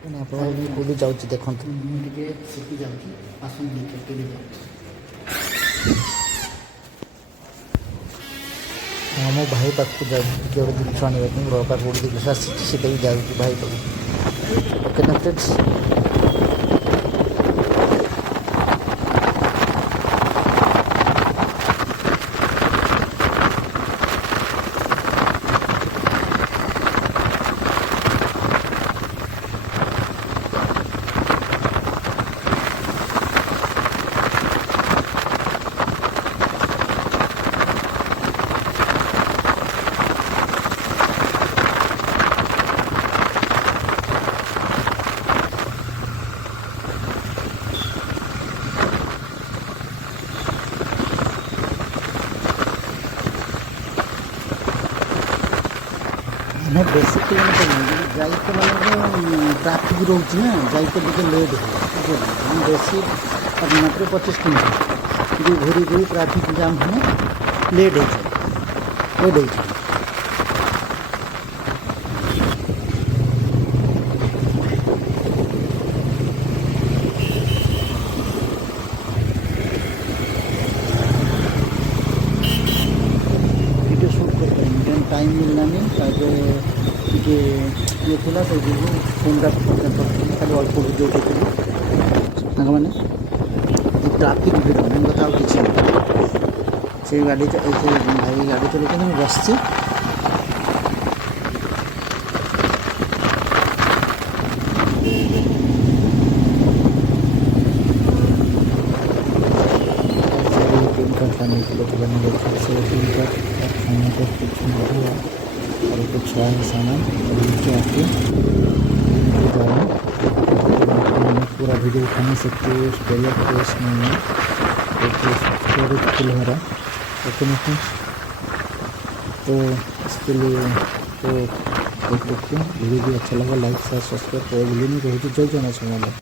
ଆପଣ କେଉଁଠି ଯାଉଛି ଦେଖନ୍ତୁ। ମୁଁ ଟିକେ ସେଠି ଯାଉଛି, ଆସନ୍ତୁ କେଉଁଠି ଯାଉଛି। ହଁ ମୋ ଭାଇ ପାଖକୁ ଯାଉଛି ଟିକେ ଗୋଟେ ଜିନିଷ ଆଣିବା ପାଇଁ। ଘର ପାଖକୁ ଗୋଟେ ଜିନିଷ ଆସିଛି, ସେଇଟା ବି ଯାଉଛି ଭାଇ ପାଖକୁ। ଓକେ ନା ଫ୍ରେଣ୍ଡସ୍। मैं बेसिक जाइते मैंने ट्राफिक रोचे ना, जाइते टे लेट है बेसी मात्र 25 किलोमीटर घूरी घूरी ट्राफिक जाम है, लेट हो शूट कर टाइम मिललानी ଟିକେ ଇଏ ଥିଲା ତ ଫୋନ୍ଟା ଖାଲି ଅଳ୍ପ ଭିଡ଼ିଓ କରିଥିଲି ସାଙ୍ଗମାନେ। ଟ୍ରାଫିକ୍ ଭିଡ଼ ମେନ୍ କଥା ଆଉ କିଛି ନାହିଁ। ସେଇ ଗାଡ଼ି ଏଇଠି ଭାଇ ଗାଡ଼ି ଚଲାଉଛନ୍ତି, ମୁଁ ବସିଛି। तीन का खाने के लिए बने गए से तीन का खाने को कुछ नहीं हुआ और कुछ है सामान नीचे आके पूरा वीडियो उठा नहीं सकते, स्टोरेज स्पेस नहीं है, स्टोरेज फुल हो रहा है। ओके नहीं, तो इसके लिए तो देख सकते हैं। वीडियो भी अच्छा लगा, लाइक शेयर सब्सक्राइब कर। जय जगन्नाथ।